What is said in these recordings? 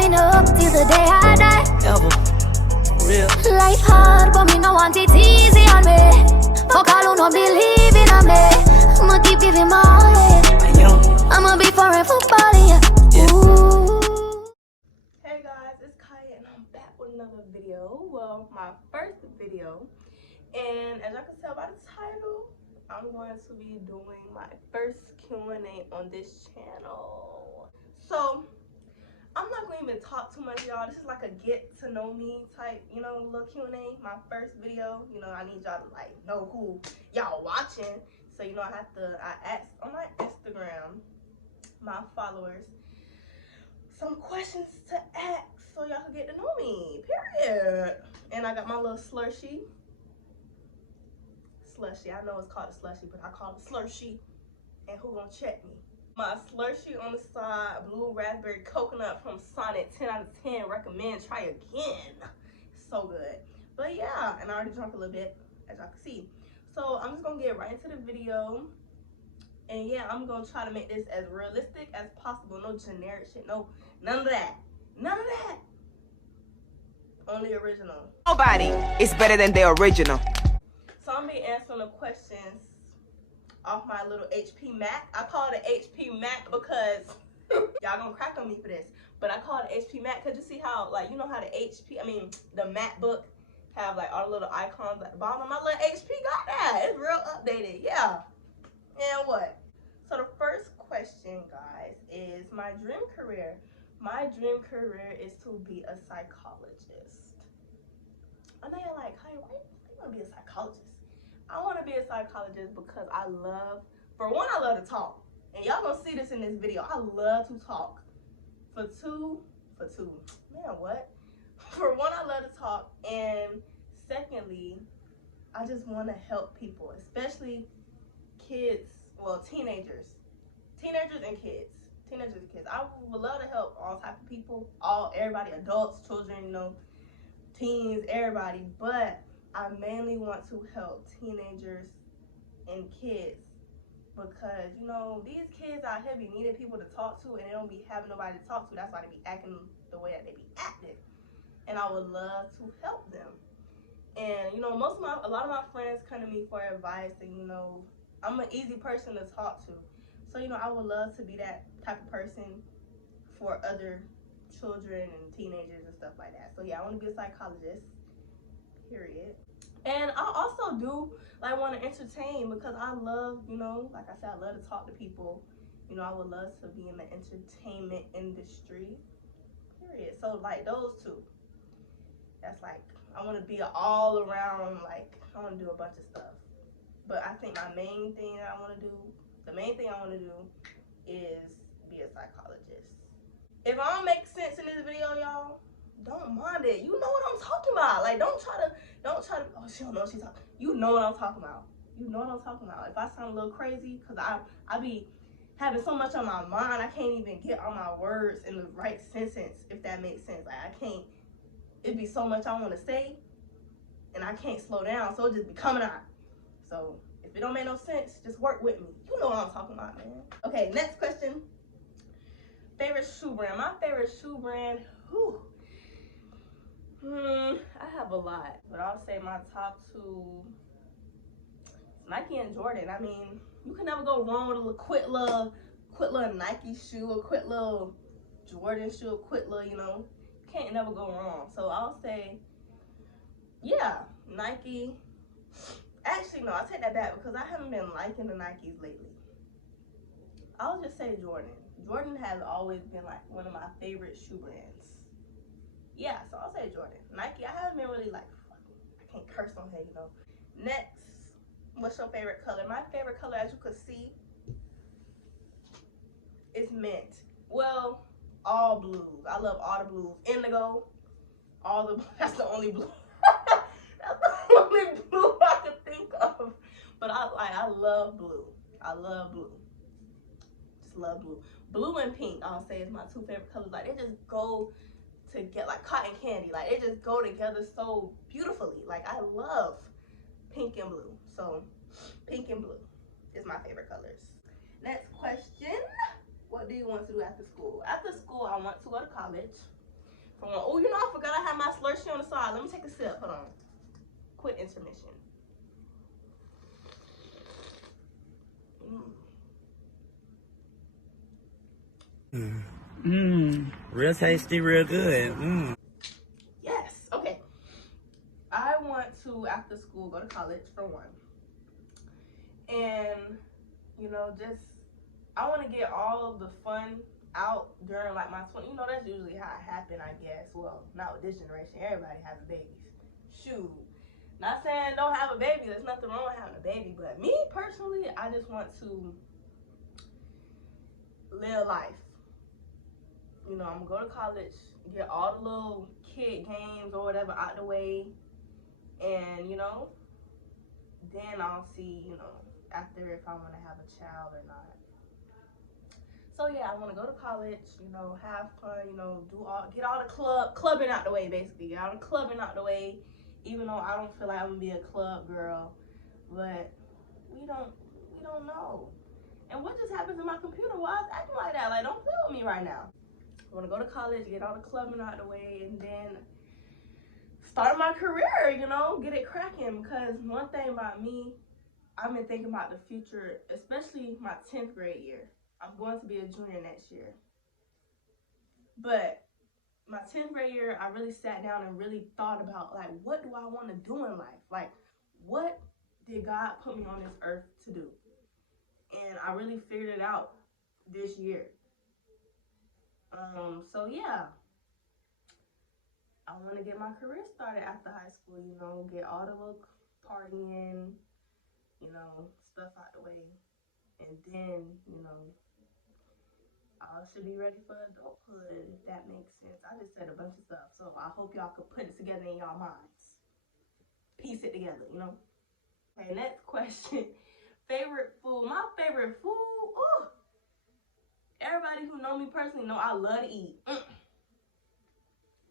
giving up till the day I die. Ever. Real. Life hard, but me no want it easy on me. Fuck all who no believe in me. I'ma keep giving my all, yeah. I'ma be forever balling, yeah. Ooh. Hey guys, it's Kaya and I'm back with another video. Well, my first video. And as y'all can tell by the title, I'm going to be doing my first Q&A on this channel. So, I'm not going to even talk too much, y'all. This is like a get to know me type, you know, little Q&A. My first video, you know, I need y'all to like know who y'all watching. So, you know, I asked on my Instagram, my followers, some questions to ask so y'all can get to know me, period. And I got my little slushy. I know it's called a slushy, but I call it slushy. And who gonna check me? My slushy on the side, blue raspberry coconut from Sonic, 10 out of 10, recommend, try again. So good. But yeah, and I already drunk a little bit, as y'all can see. So I'm just gonna get right into the video. And yeah, I'm gonna try to make this as realistic as possible. No generic shit, no, none of that. None of that. Only original. Nobody is better than the original. So I'm gonna be answering the questions off my little HP Mac. I call it an HP Mac because y'all gonna crack on me for this, but I call it HP Mac because you see how, like, you know how the the MacBook have like all the little icons at the bottom. My little HP got that. It's real updated, yeah. And what? So the first question, guys, is my dream career. My dream career is to be a psychologist. I know you're like, hey, why you want to be a psychologist? I want to be a psychologist because for one, I love to talk. And y'all gonna see this in this video. I love to talk. For man, what? For one, I love to talk. And secondly, I just want to help people, especially kids, well, teenagers and kids. I would love to help all type of people, everybody, adults, children, you know, teens, everybody, but I mainly want to help teenagers and kids because, you know, these kids out here be needing people to talk to and they don't be having nobody to talk to. That's why they be acting the way that they be acting. And I would love to help them. And, you know, a lot of my friends come to me for advice and, you know, I'm an easy person to talk to. So, you know, I would love to be that type of person for other children and teenagers and stuff like that. So yeah, I want to be a psychologist, period. And I also do like want to entertain because I love, you know, like I said, I love to talk to people. You know, I would love to be in the entertainment industry, period. So like those two, that's like, I want to be all around, like I want to do a bunch of stuff. But I think the main thing I want to do is be a psychologist. If I don't make sense in this video, y'all, don't mind it. You know what I'm talking about. Like, don't try to, oh, she don't know what she's talking. You know what I'm talking about. You know what I'm talking about. If I sound a little crazy, because I be having so much on my mind, I can't even get all my words in the right sentence, if that makes sense. Like, I can't, it'd be so much I want to say, and I can't slow down, so it just be coming out. So, if it don't make no sense, just work with me. You know what I'm talking about, man. Okay, next question. Favorite shoe brand. My favorite shoe brand, I have a lot, but I'll say my top two, Nike and Jordan. I mean, you can never go wrong with a quick little Nike shoe, a quick little Jordan shoe, a quick little, you know, can't never go wrong. So I'll say, yeah, Nike. Actually, no, I take that back because I haven't been liking the Nikes lately. I'll just say Jordan. Jordan has always been like one of my favorite shoe brands. Yeah, so I'll say Jordan. Nike, I haven't been really like, I can't curse on here, you know. Next, what's your favorite color? My favorite color, as you can see, is mint. Well, all blues. I love all the blues. Indigo, that's the only blue. That's the only blue I can think of. But I love blue. I love blue. Just love blue. Blue and pink, I'll say, is my two favorite colors. Like, they just go together like cotton candy. Like, they just go together so beautifully. Like, I love pink and blue. So, pink and blue is my favorite colors. Next question. What do you want to do after school? After school, I want to go to college. For one. Oh, you know, I forgot I had my Slurshee on the side. Let me take a sip. Hold on. Quick intermission. Real tasty, real good. Yes. Okay. I want to, after school, go to college for one. And, you know, just, I want to get all of the fun out during like my 20s. You know, that's usually how it happened, I guess. Well, not with this generation. Everybody having babies. Shoot. Not saying don't have a baby. There's nothing wrong with having a baby. But me, personally, I just want to live life. You know, I'm going to go to college, get all the little kid games or whatever out the way. And, you know, then I'll see, you know, after if I want to have a child or not. So yeah, I want to go to college, you know, have fun, you know, get all the clubbing out the way, basically. Get all the clubbing out the way, even though I don't feel like I'm gonna be a club girl, but we don't know. And what just happens in my computer? Why is acting like that? Like, don't play with me right now. I want to go to college, get all the clubbing out the way, and then start my career, you know, get it cracking. Because one thing about me, I've been thinking about the future, especially my 10th grade year. I'm going to be a junior next year. But my 10th grade year, I really sat down and really thought about, like, what do I want to do in life? Like, what did God put me on this earth to do? And I really figured it out this year. So yeah, I want to get my career started after high school, you know, get all the little partying, you know, stuff out the way. And then, you know, I should be ready for adulthood, if that makes sense. I just said a bunch of stuff, so I hope y'all could put it together in y'all minds. Piece it together, you know? Okay, next question. Favorite food. My favorite food? Ooh. Everybody who know me personally know I love to eat.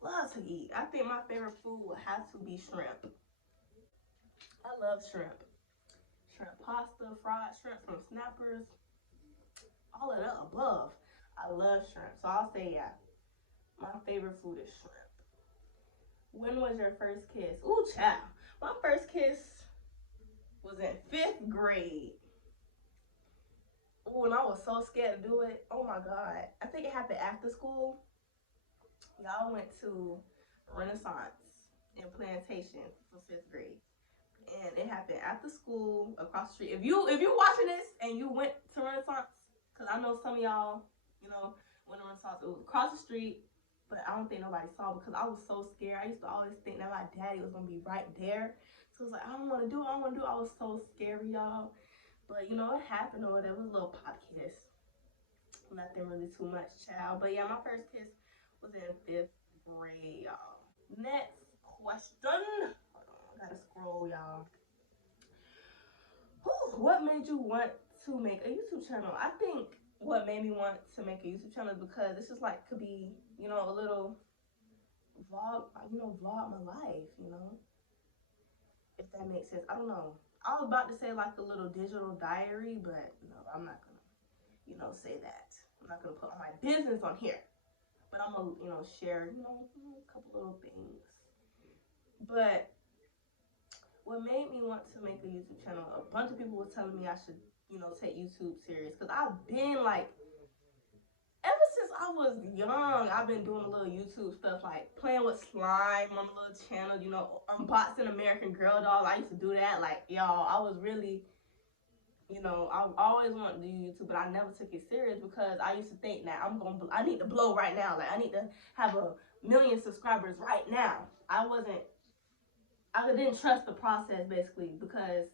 Love to eat. I think my favorite food would have to be shrimp. I love shrimp. Shrimp pasta, fried shrimp from Snappers, all of the above. I love shrimp. So I'll say, yeah, my favorite food is shrimp. When was your first kiss? Ooh, child. My first kiss was in 5th grade. Ooh, and I was so scared to do it. Oh my God. I think it happened after school. Y'all went to Renaissance in Plantation for 5th grade. And it happened after school across the street. If you watching this and you went to Renaissance, because I know some of y'all, you know, went to Renaissance, it was across the street, but I don't think nobody saw because I was so scared. I used to always think that my daddy was going to be right there. So it was like, I don't want to do it, I don't want to do it. I was so scary, y'all. But, you know, it happened or whatever. It was a little pop kiss. Nothing really too much, child. But, yeah, my first kiss was in 5th grade, y'all. Next question. I gotta scroll, y'all. What made you want to make a YouTube channel? I think what made me want to make a YouTube channel is because this is like, could be, you know, a little vlog, you know, vlog my life, you know, if that makes sense. I don't know. I was about to say like a little digital diary, but no, I'm not gonna, you know, say that. I'm not gonna put all my business on here, but I'm gonna, you know, share, you know, a couple little things. But what made me want to make a YouTube channel, a bunch of people were telling me I should, you know, take YouTube serious. Because I've been like, ever since I was young, I've been doing a little YouTube stuff, like playing with slime on a little channel, you know, unboxing American Girl dolls. I used to do that. Like, y'all, I was really, you know, I always wanted to do YouTube, but I never took it serious because I used to think that I need to blow right now. Like, I need to have 1,000,000 subscribers right now. I didn't trust the process, basically, because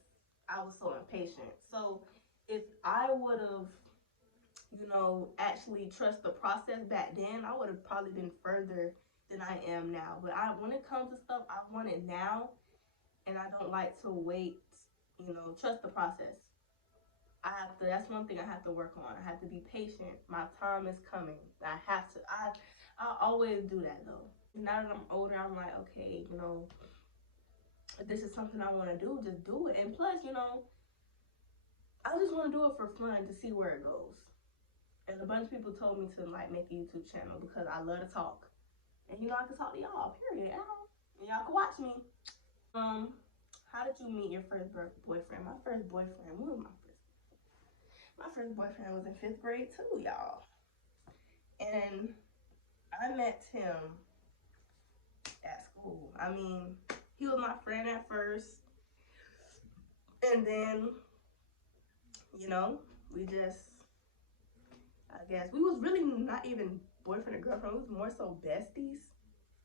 I was so impatient. So if I would have, you know, actually trust the process back then, I would have probably been further than I am now. But when it comes to stuff, I want it now, and I don't like to wait, you know, trust the process. That's one thing I have to work on. I have to be patient. My time is coming. I always do that, though. Now that I'm older, I'm like, okay, you know, if this is something I want to do, just do it. And plus, you know, I just want to do it for fun to see where it goes. And a bunch of people told me to like make a YouTube channel because I love to talk. And you know, I can talk to y'all, period. And y'all can watch me. How did you meet your first boyfriend? My first boyfriend, who was my first boyfriend was in 5th grade too, y'all. And I met him at school. I mean, he was my friend at first. And then, you know, we just, I guess, we was really not even boyfriend and girlfriend. We was more so besties,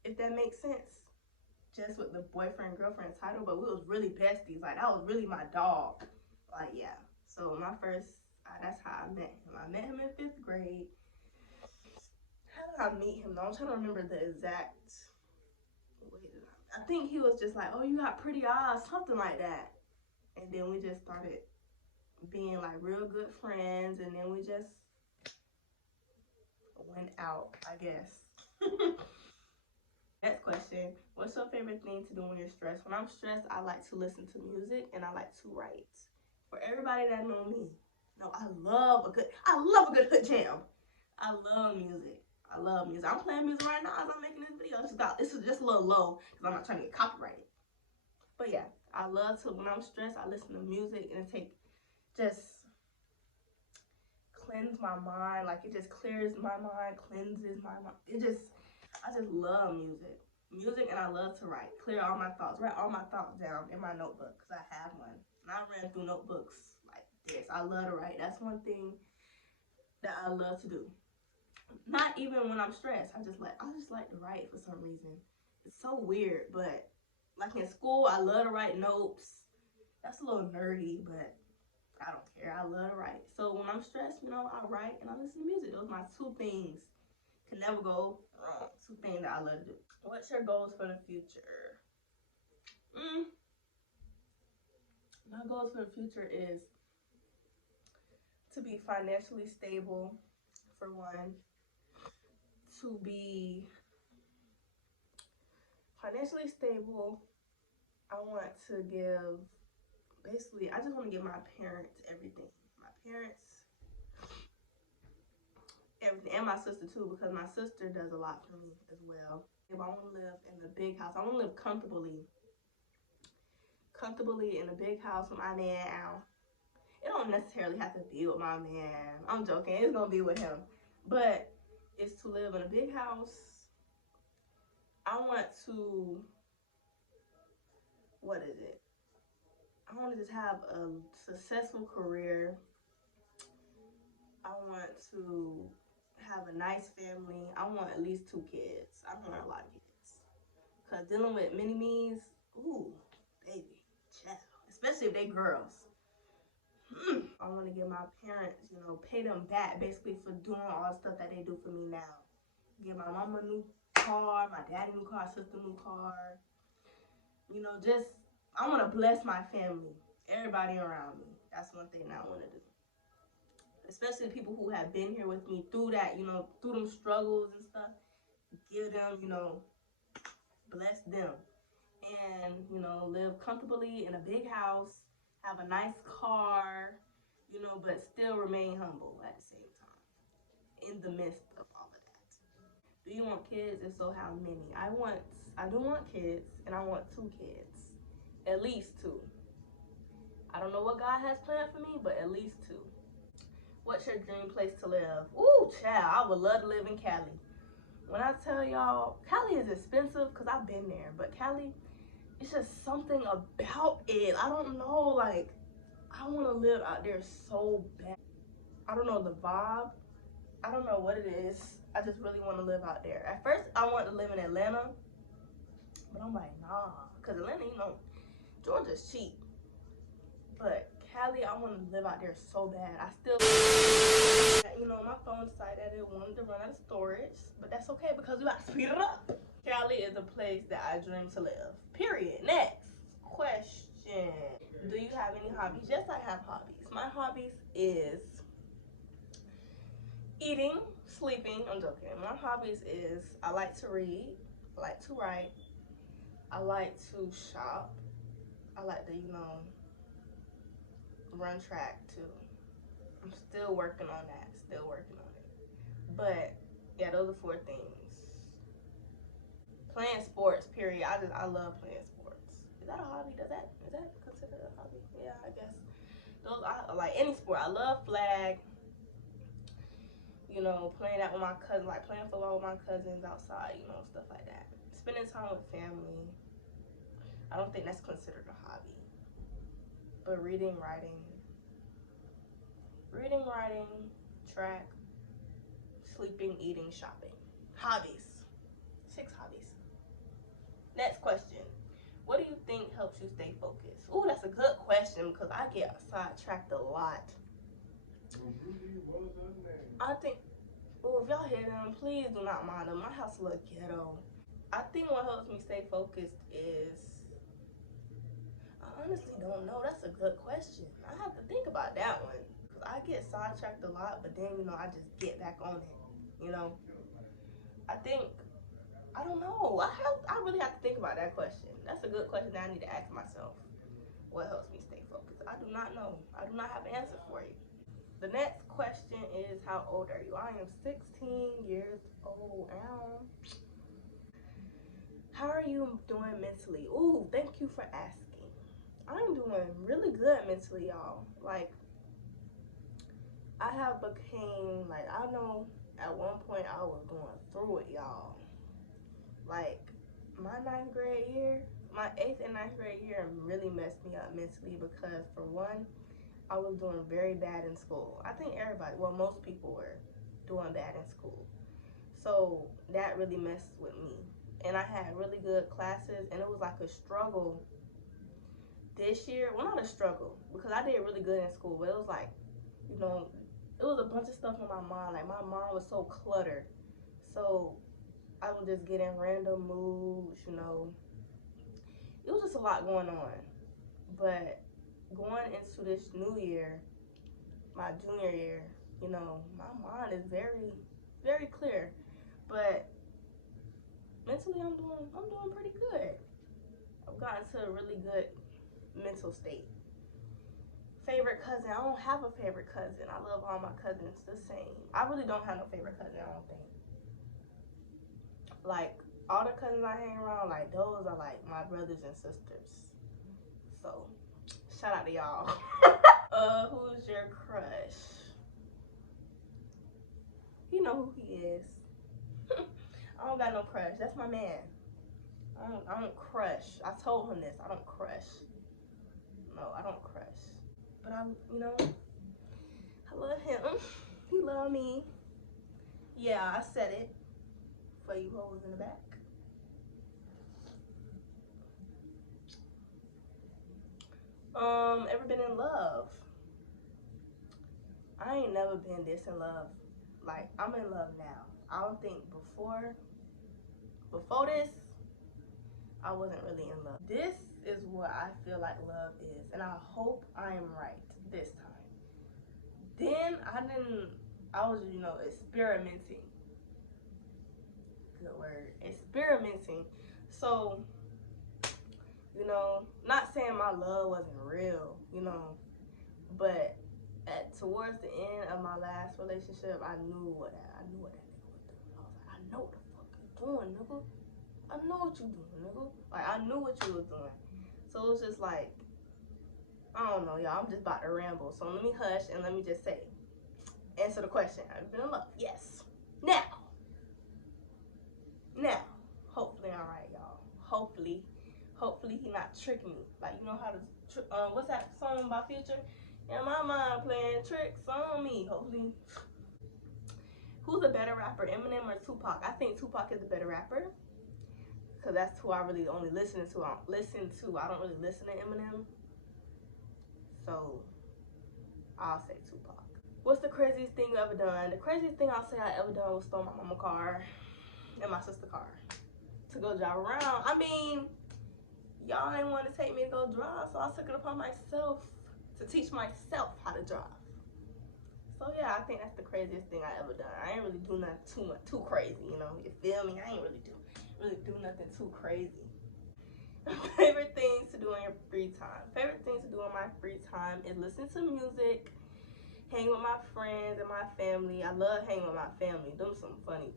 if that makes sense. Just with the boyfriend girlfriend title, but we was really besties. Like, that was really my dog. Like, yeah. So my first, that's how I met him. I met him in 5th grade. How did I meet him though? I'm trying to remember the exact, I think he was just like, oh, you got pretty eyes, something like that. And then we just started being like real good friends, and then we just went out, I guess. Next question, what's your favorite thing to do when you're stressed? When I'm stressed, I like to listen to music and I like to write. For everybody that know me, no, I love a good hood jam. I love music. I love music. I'm playing music right now as I'm making this video. This is just a little low because I'm not trying to get copyrighted. But yeah, I love to, when I'm stressed, I listen to music and just cleanse my mind. Like, it just clears my mind, cleanses my mind. I just love music. And I love to write. Clear all my thoughts. Write all my thoughts down in my notebook because I have one. And I ran through notebooks like this. I love to write. That's one thing that I love to do. Not even when I'm stressed. I just like to write for some reason. It's so weird, but like in school, I love to write notes. That's a little nerdy, but I don't care. I love to write. So when I'm stressed, you know, I write and I listen to music. Those are my 2 things. Can never go wrong. 2 things that I love to do. What's your goals for the future? My goals for the future is to be financially stable, for one. To be financially stable, I want to give, basically, I just want to give my parents everything. My parents, everything, and my sister too, because my sister does a lot for me as well. If I want to live in the big house, I want to live comfortably in a big house with my man Al. It don't necessarily have to be with my man. I'm joking. It's gonna be with him, but it's to live in a big house. I want to, I want to just have a successful career. I want to have a nice family. I want at least 2 kids. I want a lot of kids. Because dealing with mini-me's, ooh, baby, child. Especially if they girls. I want to give my parents, you know, pay them back basically for doing all the stuff that they do for me now. Give my mama a new car, my daddy a new car, sister a new car. You know, just, I want to bless my family, everybody around me. That's one thing that I want to do. Especially the people who have been here with me through that, you know, through them struggles and stuff. Give them, you know, bless them. And, you know, live comfortably in a big house, have a nice car, you know, but still remain humble at the same time in the midst of all of that. Do you want kids? If so, how many? I do want kids, and I want 2 kids. At least 2. I don't know what God has planned for me, but at least 2. What's your dream place to live? Ooh, child, I would love to live in Cali. When I tell y'all, Cali is expensive because I've been there, but Cali, it's just something about it. I don't know, like, I want to live out there so bad. I don't know the vibe. I don't know what it is. I just really want to live out there. At first, I wanted to live in Atlanta, but I'm like, nah, because Atlanta, you know, Georgia's cheap. But Cali, I want to live out there so bad. I still, you know, my phone decided that it wanted to run out of storage, but that's okay because we got to speed it up. Cali is a place that I dream to live. Period. Next question. Do you have any hobbies? Yes, I have hobbies. My hobbies is eating, sleeping. I'm joking. My hobbies is I like to read, I like to write, I like to shop, I like to, you know, run track too. I'm still working on that. But yeah, those are 4 things. Playing sports, period. I love playing sports. Is that a hobby? Is that considered a hobby? Yeah, I guess. I like any sport. I love flag. You know, playing that with my cousins, like playing football with my cousins outside, you know, stuff like that. Spending time with family. I don't think that's considered a hobby. But reading, writing, track, sleeping, eating, shopping. Hobbies. 6 hobbies. Next question. What do you think helps you stay focused? Ooh, that's a good question because I get sidetracked a lot. I think, if y'all hear them, please do not mind them. My house is a little ghetto. I think what helps me stay focused is, I honestly don't know. That's a good question. I have to think about that one. Because I get sidetracked a lot, but then, you know, I just get back on it, you know. I don't know. I really have to think about that question. That's a good question that I need to ask myself. What helps me stay focused? I do not know. I do not have an answer for you. The next question is, how old are you? I am 16 years old now. How are you doing mentally? Ooh, thank you for asking. I'm doing really good mentally, y'all. Like, I have became, like, I know at one point I was going through it, y'all. Like, my 9th grade year, my 8th and 9th grade year really messed me up mentally because, for one, I was doing very bad in school. I think everybody, well, most people were doing bad in school. So that really messed with me. And I had really good classes, and it was like a struggle this year. Well, not a struggle, because I did really good in school, but it was like, you know, it was a bunch of stuff in my mind. Like, my mind was so cluttered. So I would just get in random moods, you know. It was just a lot going on. But going into this new year, my junior year, you know, my mind is very, very clear. But mentally, I'm doing pretty good. I've gotten to a really good mental state. Favorite cousin? I don't have a favorite cousin. I love all my cousins the same. I really don't have no favorite cousin, I don't think. Like, all the cousins I hang around, like, those are like my brothers and sisters. So, shout out to y'all. Who's your crush? You know who he is. I don't got no crush. That's my man. I don't crush. I told him this. I don't crush. No, I don't crush. But you know, I love him. He love me. Yeah, I said it for you hoes in the back. Ever been in love? I ain't never been this in love. Like, I'm in love now. I don't think before this, I wasn't really in love. This is what I feel like love is, and I hope I am right this time. Then I was, you know, experimenting. Good word. Experimenting. So, you know, not saying my love wasn't real, you know, but towards the end of my last relationship, I knew what that nigga was doing. I was like, I know what the fuck you doing, nigga. I know what you doing, nigga. Like, I knew what you was doing. So it was just like, I don't know, y'all. I'm just about to ramble. So let me hush and let me just say, answer the question. Have you been in love? Yes. Now, hopefully I'm right, y'all. Hopefully he not tricking me. Like, you know how to, what's that song by Future? In my mind, playing tricks on me. Hopefully. Who's a better rapper, Eminem or Tupac? I think Tupac is a better rapper, because that's who I really only listen to. I don't really listen to Eminem. So, I'll say Tupac. What's the craziest thing you ever done? The craziest thing I'll say I ever done was stole my mama's car and my sister's car to go drive around. I mean, y'all ain't want to take me to go drive, so I took it upon myself to teach myself how to drive. So yeah, I think that's the craziest thing I ever done. I ain't really do nothing too crazy, you know. You feel me? I ain't really do nothing too crazy. Favorite things to do in your free time. Favorite things to do in my free time is listen to music, hang with my friends and my family. I love hanging with my family. Them some funny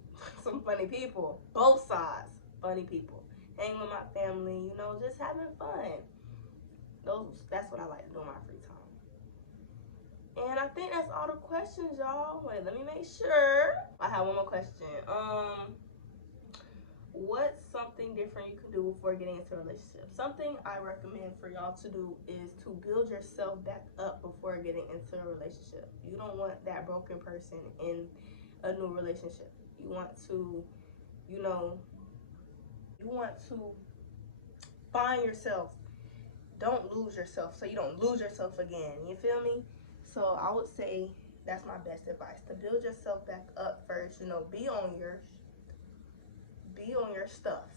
people. Both sides. funny people, hanging with my family, you know, just having fun. That's what I like to do in my free time. And I think that's all the questions, y'all. Wait, let me make sure. I have one more question. What's something different you can do before getting into a relationship? Something I recommend for y'all to do is to build yourself back up before getting into a relationship. You don't want that broken person in a new relationship. You want to, you know, find yourself. Don't lose yourself so you don't lose yourself again. You feel me? So I would say that's my best advice, to build yourself back up first. You know, be on your stuff.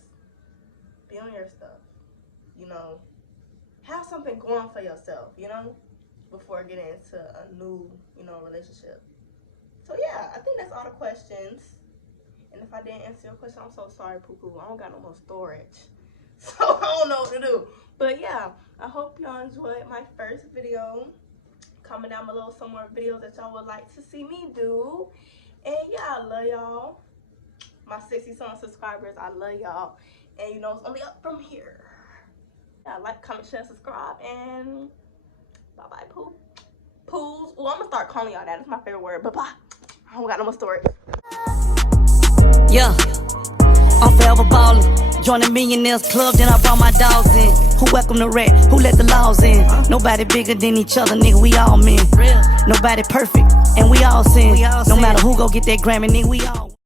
Be on your stuff. You know, have something going for yourself, you know, before getting into a new, you know, relationship. So yeah, I think that's all the questions. And if I didn't answer your question, I'm so sorry, poo-poo. I don't got no more storage. So I don't know what to do. But yeah, I hope y'all enjoyed my first video. Comment down below some more videos that y'all would like to see me do. And yeah, I love y'all. My 60-some subscribers, I love y'all. And you know, it's only up from here. Yeah, like, comment, share, subscribe, and bye-bye, poo. Poos. Oh, I'm gonna start calling y'all that. That's my favorite word. Bye-bye. I don't got no more stories. Yeah, I'm forever ballin'. Join the Millionaires Club, then I brought my dogs in. Who welcome the rat? Who let the laws in? Nobody bigger than each other, nigga, we all men. Nobody perfect, and we all sin. No matter who go get that Grammy, nigga, we all